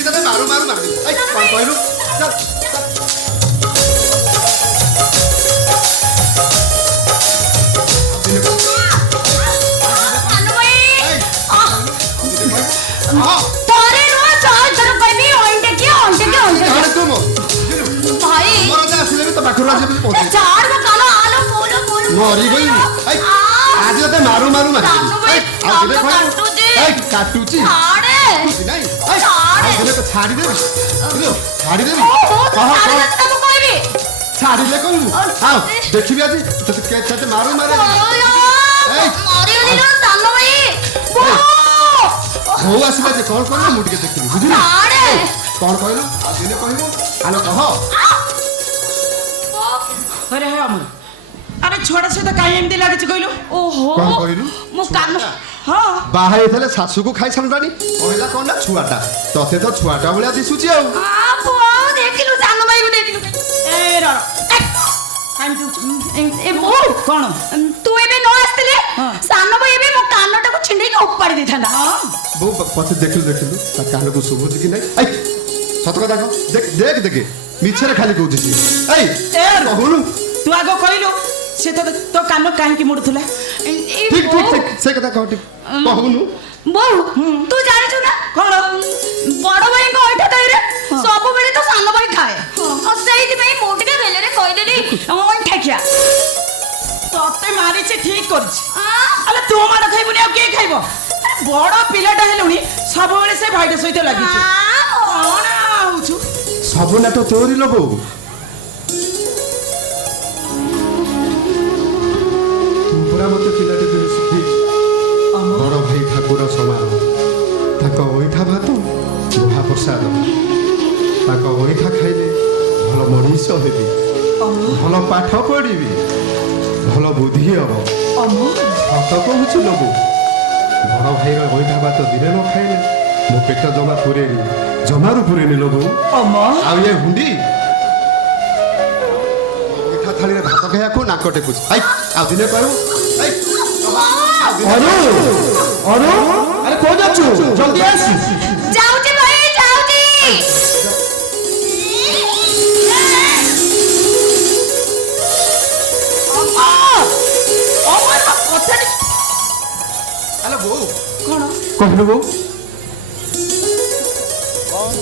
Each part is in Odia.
କାଟୁଛି ତତେ ମାରୁ ମାରୁ ମାରୁ କଣ କହିଲୁ आज ते मारू मारू काटुची छाड़ी देवी छाड़ी देवी छाड़ी दे कौन देखी आज ते मारू मारे हो आसला जे कौन कौन मुझे देखी बुझी कौन कहलु दिने कहबो आलो कह अरे हे अमर अरे छोड़ा से तो काई एमती लागे कहलु ओहो कौन कहलु मो कान हां बाहर एथले सासू को खाई छनदानी कहला कोन ना छुआटा तते तो छुआटा भलिया दिसुची आ बाबू देखिलु जानो भाई को देखिलु ए रो काई तू ए बो कोन तू एबे न आस्तिले सानो भाई एबे मो कानटा को छिंडे के उपाड़ी देथाना बो पछे देखिलु ता कान को सुबुज कि नै आई सत कथा देख देख देख मिछरे खाली कहउछि आई ए कहलु तू आगो कहलु से तो कान काहे की मुडथुला ठीक ठीक ठीक से कथा कहटी कहउनु बो तू जानि छु ना कोन बड़ भाई को ओठा दई रे सब बेले तो सानो भाई खाए और सेही भाई मोटके बेले रे कहि देली ओठा खिया तते मारी से ठीक करछि अले तू मार खाइबुनी आ के खाइबो बड़ पिलाटा हेलुनी सब बेले से भाईटा सहित लागि छु कोन आउछु सब ना तो तोरी लगो मत पिलाटे दिन सुखी बड़ भाई ठाकुर समान ताको ओइठा भात गुहा प्रसाद ताको ओइठा खाइले भल मनीष हेबी भल पाठ पढ़ी भल बुद्धि हम सत कहूँ लोगो बड़ भाई ओइठा भात दिने न खाइले मो पेट जमा पुरेनी जमारू पुरेनी लोगो आ ये हुंडी ओइठा थाली रे भात खाया को नाक टेकुछ आई आ दिने कहू अरे अरे अरे कौन जाचू जल्दी आस जाउची भाई जाउची अमर कथा अरे बो कोन कहलु बो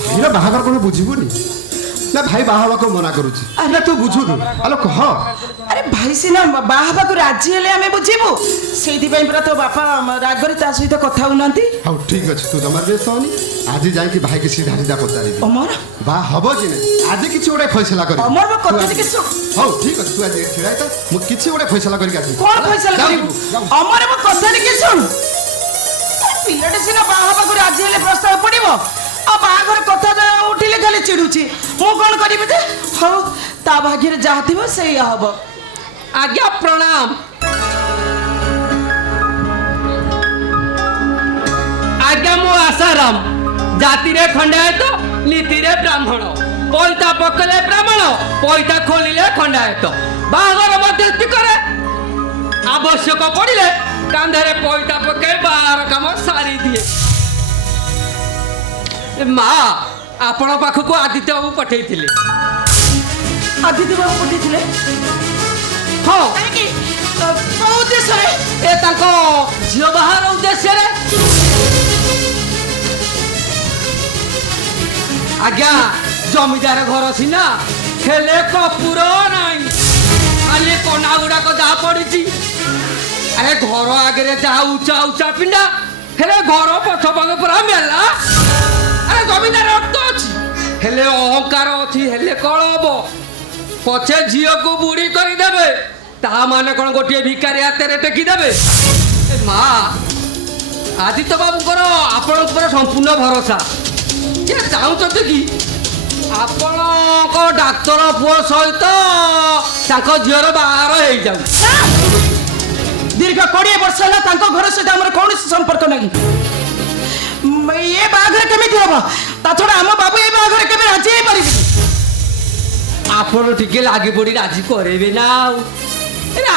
भाईरा बाहागर कोन बुझिबोनी ना भाई बाहावा को मना करूची ना तू बुझुनु अलो कह अरे भाई सिना बाहाबा को राजी हेले हमें बुझिबो सेति पई पुरा तो बापा रागरे ता सहित कथा होनांती हां ठीक अछि तू जमार बेस होनी आज जाई कि भाई के सीधा सीधा पचारी अमर बा हबो कि नै आज किछि ओडे फैसला करी अमर बा कथा के सु हां ठीक अछि तू आज छिड़ाई त मु किछि ओडे फैसला करी आसी कोन फैसला करिबू अमर बा कथा के सुन पिलाटे सिना बाहाबा को राजी हेले प्रस्ताव पडिबो आ बाहागर कथा उठिले खाली चिडुची मु कोन करिबे जे हौ ता भाग्य रे जा थिबो सेही हबो आज्ञा प्रणाम आज्ञा मो आसाराम जाति रे खंडायत नीति रे ब्राह्मण पैता पकले ब्राह्मण पैता खोलिले खंडायत बाहागर मध्यस्थी करे आवश्यक पड़िले कांधरे पैता पके बाहर काम सारी दिए माँ आपण पाखक आदित्य बाबू पठेइथिले आदित्य बाबू पठेइथिले हाँ काहे को उद्देश्य रे ए ताको झियो बाहर उद्देश्य रे आज्ञा जमीदार घर सिना खेले कपूर नाई खाली कना गुड़ा को जा पड़ी अरे घर आगे जा उचा उचा पिंडा हेले घर पछ पागे पूरा मेला अरे जमीदार रक्त अच्छी हेले अहंकार अच्छी हेले कल हम पछे झील को बुढ़ी करदे ता माने कौन गोटे भिकारी हाथ में टेकीदे माँ आदित्य बाबूर आपण संपूर्ण भरोसा ये चाहते कि आपण डाक्तर पुओ सहित झीर बाहर हो जाऊ दीर्घ 20 वर्ष है घर सहित आम कौन संपर्क नहीं ये बाघर केमी हम ता छड़ा आम बाबू ये बाघर के राजी हो पारे आपण टिके लागी पड़ी राजी करेबे ना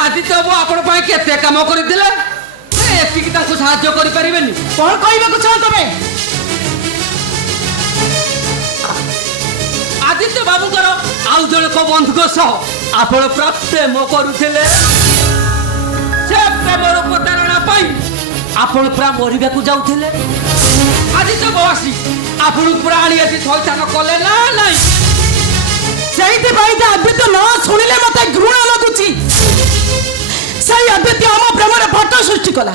आदित्य बाबू आपण केते काम करथिले एतिक ताको साहाय्य करि परिबेनी कौन कहबा को चाह तमे ଆଦିତ୍ୟ ବାବୁଙ୍କର ଆଉ ଜଣକ ବନ୍ଧୁଙ୍କ ସହ ଆପଣ ପୁରା ପ୍ରେମ କରୁଥିଲେ। ସେ ପ୍ରେମର ପ୍ରତାରଣା ପାଇଁ ଆପଣ ପୁରା ମରିବାକୁ ଯାଉଥିଲେ। ଆଦିତ୍ୟ ବାବାସୀ ଆପଣଙ୍କୁ ପୁରା ଆଣି ଆସି ଥଇଥାନ କଲେ ନା ନାଇଁ? ସେଇଥିପାଇଁ ତ ଆଦିତ୍ୟ ନ ଶୁଣିଲେ ମତେ ଘୃଣା ଲାଗୁଛି। ସେଇ ଆଦିତ୍ୟ ଆମ ପ୍ରେମରେ ଫାଟ ସୃଷ୍ଟି କଲା।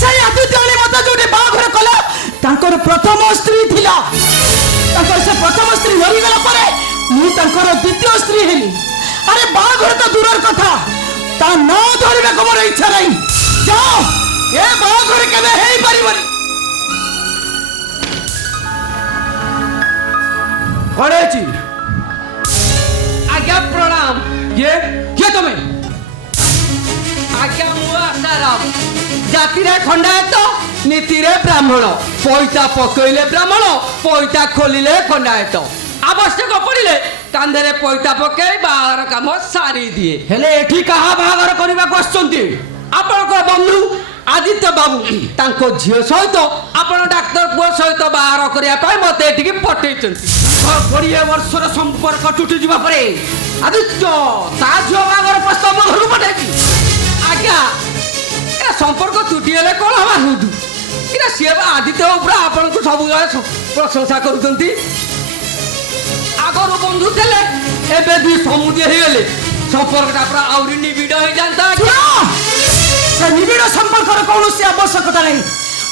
ସେଇ ଆଦିତ୍ୟ ଆଣି ମତେ ଯୋଉଠି ବାହାଘର କଲା ତାଙ୍କର ପ୍ରଥମ ସ୍ତ୍ରୀ ଥିଲା। ତାଙ୍କର ସେ ପ୍ରଥମ ସ୍ତ୍ରୀ ମରିଗଲା ପରେ ମୁଁ ତାଙ୍କର ଦ୍ୱିତୀୟ ସ୍ତ୍ରୀ ହେଲି। ଆରେ ବାହାଘର ତ ଦୂରର କଥା, ତା ନାଁ ଧରିବାକୁ ମୋର ଇଚ୍ଛା ନାହିଁ। ଯାଅ, ଏ ବାହାଘର କେବେ ହେଇପାରିବନି। କଣ ହେଇଛି? ଆଜ୍ଞା ପ୍ରଣାମ। କିଏ ତମେ? ଆଜ୍ଞା ମୁଁ ଆଶାରାମ। ଜାତିରେ ଖଣ୍ଡାୟତ, ନୀତିରେ ବ୍ରାହ୍ମଣ। ପଇତା ପକେଇଲେ ବ୍ରାହ୍ମଣ, ପଇତା ଖୋଲିଲେ ଖଣ୍ଡାୟତ। ଆବଶ୍ୟକ ପଡ଼ିଲେ କାନ୍ଧରେ ପଇତା ପକେଇ ବାହାଘର କାମ ସାରି ଦିଏ। ହେଲେ ଏଠି କାହା ବାହାଘର କରିବାକୁ ଆସିଛନ୍ତି? ଆପଣଙ୍କ ବନ୍ଧୁ ଆଦିତ୍ୟ ବାବୁ ତାଙ୍କ ଝିଅ ସହିତ ଆପଣ ଡାକ୍ତର ପୁଅ ସହିତ ବାହାଘର କରିବା ପାଇଁ ମତେ ଏଠିକି ପଠେଇଛନ୍ତି। 20 ବର୍ଷର ସମ୍ପର୍କ ଟୁଟି ଯିବା ପରେ ଆଦିତ୍ୟ ତା ଝିଅ ବାହାଘର ପ୍ରସ୍ତାବ ମୋ ଘରକୁ ପଠାଇଛି। ଆଜ୍ଞା ଏ ସମ୍ପର୍କ ତୁଟି ହେଲେ କ'ଣ ହବା ହୁଅନ୍ତୁ। ଏଇଟା ସିଏ ବା ଆଦିତ୍ୟ ଉପରେ ଆପଣଙ୍କୁ ସବୁବେଳେ ପ୍ରଶଂସା କରୁଛନ୍ତି। ଆଗରୁ ବନ୍ଧୁ ଥିଲେ, ଏବେ ଦୁଇ ସମୁଦ୍ର ହେଇଗଲେ ସମ୍ପର୍କଟା ପୁରା ଆହୁରି ନିବିଡ଼ ହେଇଯାନ୍ତା। ସେ ନିବିଡ଼ ସମ୍ପର୍କର କୌଣସି ଆବଶ୍ୟକତା ନାହିଁ।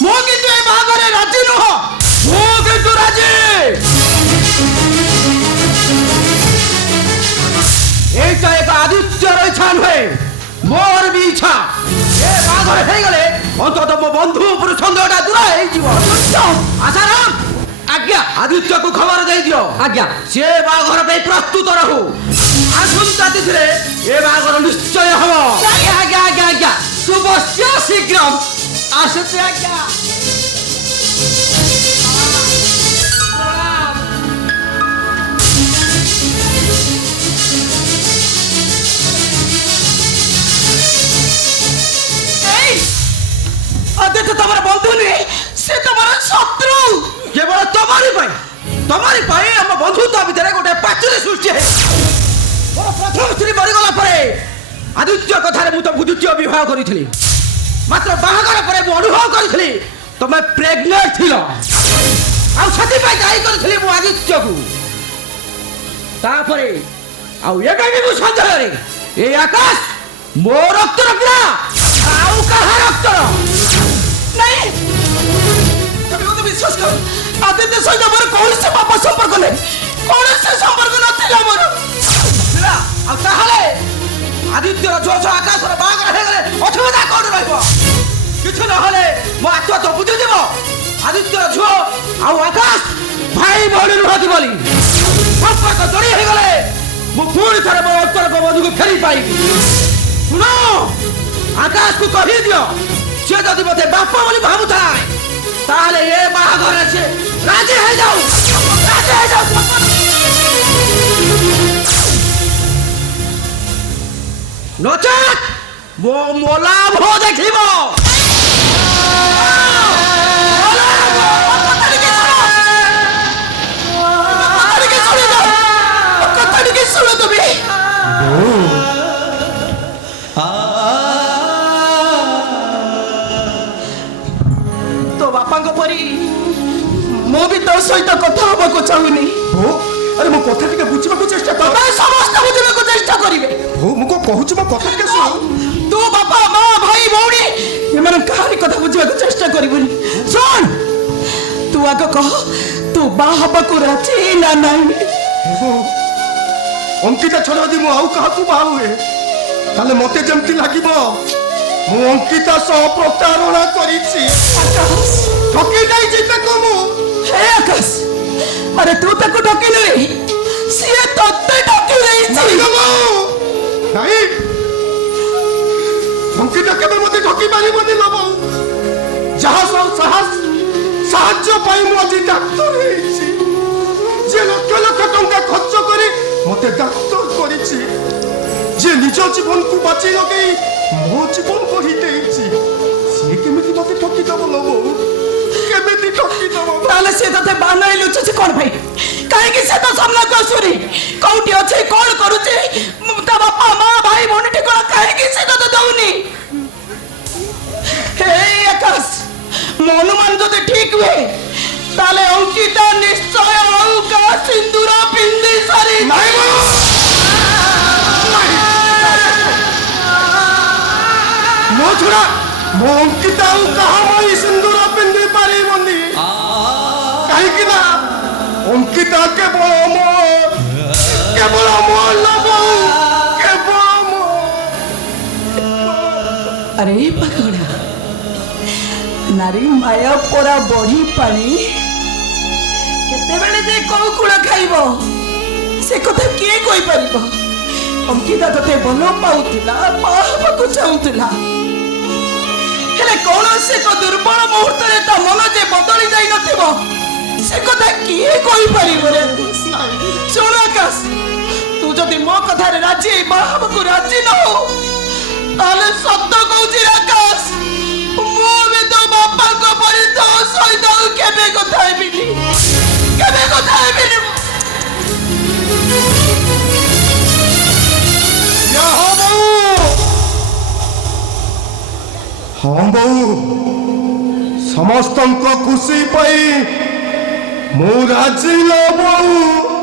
ମୁଁ କିନ୍ତୁ ଏ ବାହାଘରରେ ରାଜି ନୁହଁ। ମୁଁ କିନ୍ତୁ ରାଜି। এইটা ଏକ ଆଦିତ୍ୟର ଇଚ୍ଛା ନୁହେଁ, ମୋର ବି ଇଚ୍ଛା। ଏ ବାହାଘର ହେଇଗଲେ ଅନ୍ତତଃ ମୋ ବନ୍ଧୁ ଉପରୁ ସନ୍ଦେହଟା ଦୂର ହେଇଯିବ। ଆଶାରାମ, ଆଜ୍ଞା ଆଦିତ୍ୟକୁ ଖବର ଦେଇଦିଅ। ଆଜ୍ଞା ସେ ବାହାଘର ପାଇଁ ପ୍ରସ୍ତୁତ ରହୁ। ଆସନ୍ତା ତିଥିରେ ଏ ବାହାଘର ନିଶ୍ଚୟ ହବ। ଆଜ୍ଞା ଆଜ୍ଞା ଆଜ୍ଞା ଆଜ୍ଞା ଶୁଭସ୍ୟ ଶୀଘ୍ର ଆସୁଛି ଆଜ୍ଞା। ଆଦିତ୍ୟ ତମର ବନ୍ଧୁ ନୁହେଁ, ସେ ତମର ଶତ୍ରୁ। କେବଳ ତମରି ପାଇଁ ଆମ ବନ୍ଧୁତା ଭିତରେ ଗୋଟେ ପାଚେରୀ ସୃଷ୍ଟି ହେଇଛି। ମୋର ପ୍ରଥମ ସ୍ତ୍ରୀ ମରିଗଲା ପରେ ଆଦିତ୍ୟ କଥାରେ ମୁଁ ତମକୁ ଦ୍ୱିତୀୟ ବିବାହ କରିଥିଲି। ମାତ୍ର ବାହାଘର ପରେ ମୁଁ ଅନୁଭବ କରିଥିଲି ତମେ ପ୍ରେଗନେଣ୍ଟ ଥିଲ। ଆଉ ସେଥିପାଇଁ ଦାୟୀ କରିଥିଲି ମୁଁ ଆଦିତ୍ୟକୁ। ତାପରେ ଆଉ ଏବେ ବି ମୁଁ ସନ୍ଦେହରେ ଏ ଆକାଶ ମୋ ରକ୍ତର ପିଲା, ଆଉ କାହା ରକ୍ତର ନାଇଁ, ତମେ ମୋତେ ବିଶ୍ୱାସ କର, ଆଦିତ୍ୟ ସହିତ ମୋର କୌଣସି ପାପ ସମ୍ପର୍କ ନାହିଁ। କୌଣସି ସମ୍ପର୍କ ନଥିଲା ମୋର। ଥିଲା। ଆଉ ତାହେଲେ ଆଦିତ୍ୟର ଝିଅ ସହ ଆକାଶର ବାହାଘର ହେଇଗଲେ ଅସୁବିଧା କୋଉଠି ରହିବ? କିଛି ନହେଲେ ମୋ ଆତ୍ମା ତ ବୁଝିଯିବ ଆଦିତ୍ୟର ଝିଅ ଆଉ ଆକାଶ ଭାଇ ଭଉଣୀ ନୁହନ୍ତି ବୋଲି। ସମ୍ପର୍କ ଯୋଡ଼ି ହେଇଗଲେ ମୁଁ ପୁଣି ଥରେ ମୋ ଅନ୍ତରଙ୍କ ବନ୍ଧୁକୁ ଫେରି ପାଇବି। ଶୁଣ, ଆକାଶକୁ କହିଦିଅ, ସେ ଯଦି ମୋତେ ବାପ ବୋଲି ଭାବୁଥାଏ ତାହେଲେ ଏ ବାହାଘରରେ ସେ ରାଜି ହେଇଯାଉ। ନଚେତ୍ ମୋ ମୋଲା ଭୋ ଦେଖିବ। ଶୁଣ তুমি, ତୋ ବାପାଙ୍କ ପରି ମୁଁ ବି ତୋ ସହିତ କଥା ହବାକୁ ଚାହୁଁନି। ଆରେ ମୋ କଥା ଟିକେ ବୁଝିବାକୁ ଚେଷ୍ଟା କର। ତମେ ସମସ୍ତେ ବୁଝିବାକୁ ଚେଷ୍ଟା କରିବେ। ମୁଁ କଣ କହୁଛି, ମୋ କଥା ଟିକେ ଶୁଣ। ତୋ ବାପା ମା ଭାଇ ଭଉଣୀ ଏମାନେ କାହାରି କଥା ବୁଝିବାକୁ ଚେଷ୍ଟା କରିବୁନି। ଶୁଣ, ତୁ ଆଗ କହ, ତୁ ବାହା ହବାକୁ ରାଜି ନା ନାହିଁ? ଅଙ୍କିତା ଛଡ଼ା ଯଦି ମୁଁ ଆଉ କାହାକୁ ବାହା ହୁଏ ତାହେଲେ ମତେ ଯେମିତି ଲାଗିବ ମୁଁ ଅଙ୍କିତା ସହ ପ୍ରତାରଣା କରିଛି, ଠକି ଯାଇଛି ତାକୁ ମୁଁ। ହେ ଆକାଶ, ଆରେ ତୁ ତାକୁ ଠକି ନୁହେଁ, ସିଏ ତତେ ଠକି ଦେଇଛି। ନାଇଁ, ଅଙ୍କିତା କେବେ ମତେ ଠକି ପାରିବନି ଲୋ ବୋଉ। ଯାହା ସହ ସାହାଯ୍ୟ ପାଇଁ ମୁଁ ଆଜି ଡାକ୍ତର ହେଇଛି। ଯେ ଲକ୍ଷ ଲକ୍ଷ ଟଙ୍କା ଖର୍ଚ୍ଚ କରି ମତେ ଡାକ୍ତର କରିଛି, ଯେ ନିଜ ଜୀବନକୁ ବାঁচି ଲଗେଇ ମୋ ଜୀବନ ଗଢି ଦେଇଛି, ସିଏ କେମିତି ମତେ ଠକିଦବ ଲୋ ବୋଉ? କେମିତି ଠକିଦବ? ତାହେଲେ ସେ ତତେ ବାନାଇ ଲୁଚୁଛି କଣ ପାଇଁ? କାହିଁକି ସେ ତ ସାମ୍ନାକୁ ଆସୁନି? ଅଛି କଣ କରୁଛି ତା ବାପା ମା ଭାଇ ଭଉଣୀ ଠିକଣା କାହିଁକି ସେ ତତେ ଦଉନି? ହେ ଆକାଶ, ମୋ ଅନୁମାନ ଯଦି ଠିକ ହୁଏ ତାହେଲେ ଅଙ୍କିତା ନିଶ୍ଚୟ ଆଉ କା ସିନ୍ଦୁର ପିନ୍ଧି ସାରି ମୋ ଛୁଆ ମୋ ଅଙ୍କିତା ଆଉ କାହା ପାଇଁ ସିନ୍ଦୁର ପିନ୍ଧି ପାରିବନି, କାହିଁକି ନା ଅଙ୍କିତା କେବଳ ମୋ ଲୋଭ, କେବଳ ମୋ। ଆରେ ପାଗଳା, ନାରୀ ମାୟା ପରା ବଢି ପାଣି କେତେବେଳେ ଯେ କୋଉ କୂଳ ଖାଇବ ସେ କଥା କିଏ କହିପାରିବ? ଅଙ୍କିତା ତତେ ଭଲ ପାଉଥିଲା, ବାହା ହେବାକୁ ଚାହୁଁଥିଲା, ହେଲେ କୌଣସି ଏକ ଦୁର୍ବଳ ମୁହୂର୍ତ୍ତରେ ତା ମନ ଯେ ବଦଳି ଯାଇ ନଥିବ ସେ କଥା କିଏ କହିପାରିବ ରେ? ଶୁଣ ଆକାଶ, ତୁ ଯଦି ମୋ କଥାରେ ରାଜି ବାହା ହେବାକୁ ରାଜି ନ ହଉ ତାହେଲେ ସତ କହୁଛି ଆକାଶ, ମୁଁ ବି ତୋ ବାପାଙ୍କ ପରି ତୋ ସହିତ କେବେ କଥା ହେବିନି, କେବେ କଥା ହେବିନି। ହଁ ବୋଉ, ସମସ୍ତଙ୍କ ଖୁସି ପାଇଁ ମୁଁ ରାଜି ଲୋ ବୋଉ।